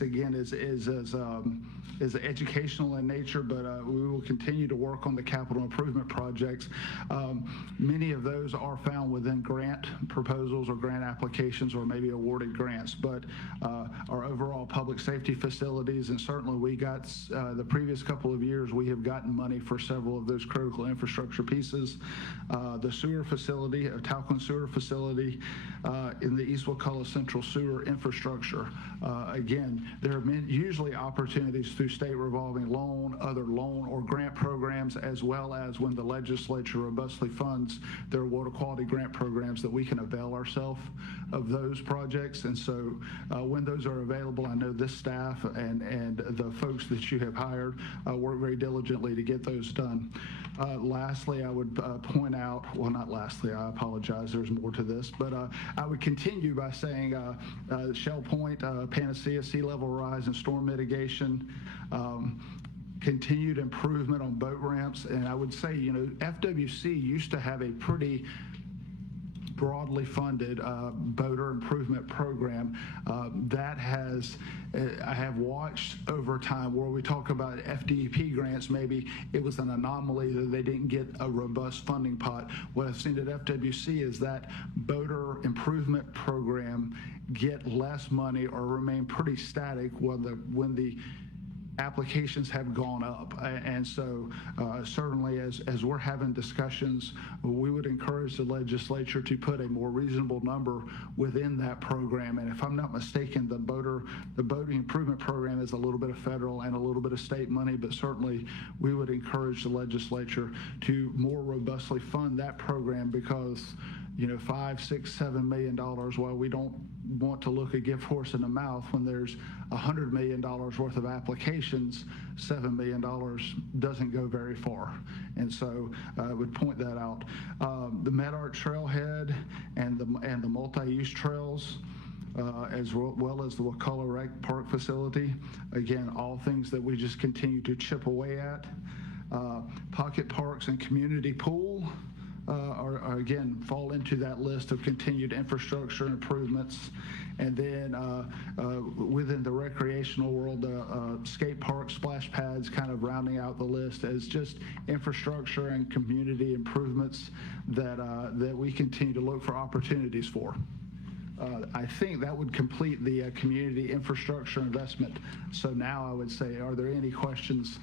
again is educational in nature, but we will continue to work on the capital improvement projects. Many of those are found within grant proposals or grant applications or maybe awarded grants, but our overall public safety facilities, and certainly we got the previous couple of years we have gotten money for several of those critical infrastructure pieces. The sewer facility, a Talquin sewer facility in the East Wakulla Central Sewer Infrastructure. Again, there are usually opportunities through state revolving loan, other loan or grant programs, as well as when the legislature robustly funds their water quality grant programs, that we can avail ourselves of those projects. And so when those are available, I know this staff and the folks that you have hired work very diligently to get those done. Lastly, I would point out, well, not lastly, I apologize, there's more to this, but I would continue by saying Shell Point, Panacea, sea level rise and storm mitigation, continued improvement on boat ramps. And I would say, FWC used to have a pretty broadly funded boater improvement program that has, I have watched over time where we talk about FDEP grants, maybe it was an anomaly that they didn't get a robust funding pot. What I've seen at FWC is that boater improvement program get less money or remain pretty static when the applications have gone up. And so certainly as we're having discussions, we would encourage the legislature to put a more reasonable number within that program. And if I'm not mistaken, the boating improvement program is a little bit of federal and a little bit of state money, but certainly we would encourage the legislature to more robustly fund that program, because $5, $6, $7 million, while we don't want to look a gift horse in the mouth, when there's $100 million worth of applications, $7 million doesn't go very far. And so I would point that out. The Art Trailhead and the multi-use trails, as well as the Wakulla Rec Park facility, again, all things that we just continue to chip away at. Pocket parks and community pool are again fall into that list of continued infrastructure improvements. And then within the recreational world, skate parks, splash pads, kind of rounding out the list as just infrastructure and community improvements that we continue to look for opportunities for. I think that would complete the community infrastructure investment. So now I would say, are there any questions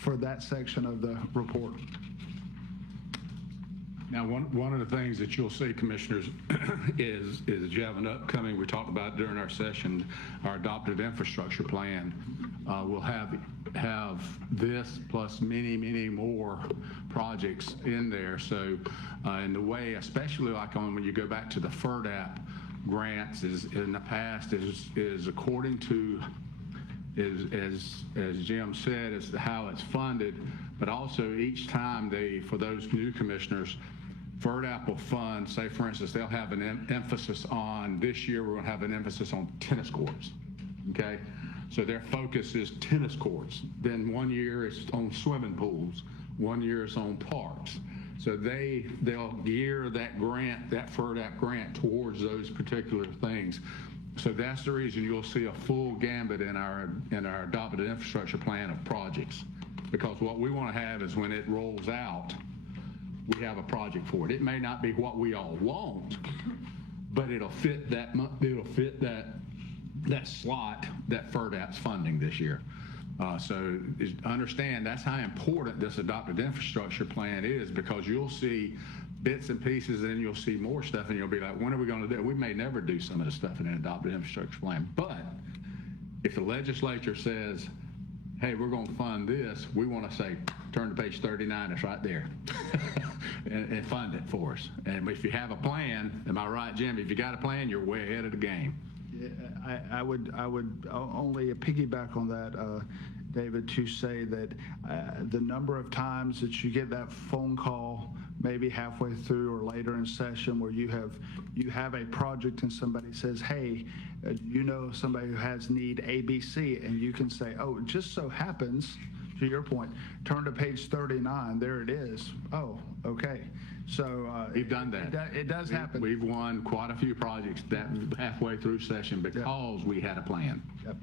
for that section of the report? Now, one of the things that you'll see, commissioners, is you have an upcoming, we talked about during our session, our adopted infrastructure plan. We'll have this plus many, many more projects in there. So in the way, especially like when you go back to the FERDAP grants, is in the past is according to, as Jim said, as to how it's funded, but also each time for those new commissioners, FERDAP will fund, say for instance, they'll have an emphasis on, this year we're going to have an emphasis on tennis courts, okay? So their focus is tennis courts. Then 1 year it's on swimming pools, 1 year it's on parks. So they'll gear that grant, that FERDAP grant, towards those particular things. So that's the reason you'll see a full gambit in our adopted infrastructure plan of projects. Because what we want to have is when it rolls out, we have a project for it. It may not be what we all want, but it'll fit that slot that FERDAP's funding this year. So understand that's how important this adopted infrastructure plan is, because you'll see bits and pieces and then you'll see more stuff and you'll be like, when are we going to do it? We may never do some of the stuff in an adopted infrastructure plan, but if the legislature says, hey, we're going to fund this, we want to say, turn to page 39, it's right there, and fund it for us. And if you have a plan, am I right, Jim? If you got a plan, you're way ahead of the game. Yeah, I would only piggyback on that, David, to say that the number of times that you get that phone call, maybe halfway through or later in session, where you have a project and somebody says, hey, somebody who has need ABC, and you can say, oh, it just so happens, to your point, turn to page 39, there it is. Oh, okay. So We've done that. It does happen. We've won quite a few projects that halfway through session because we had a plan. Yep.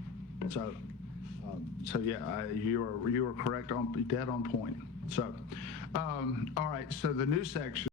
So yeah, you are correct, dead on point. So, all right. So the new section.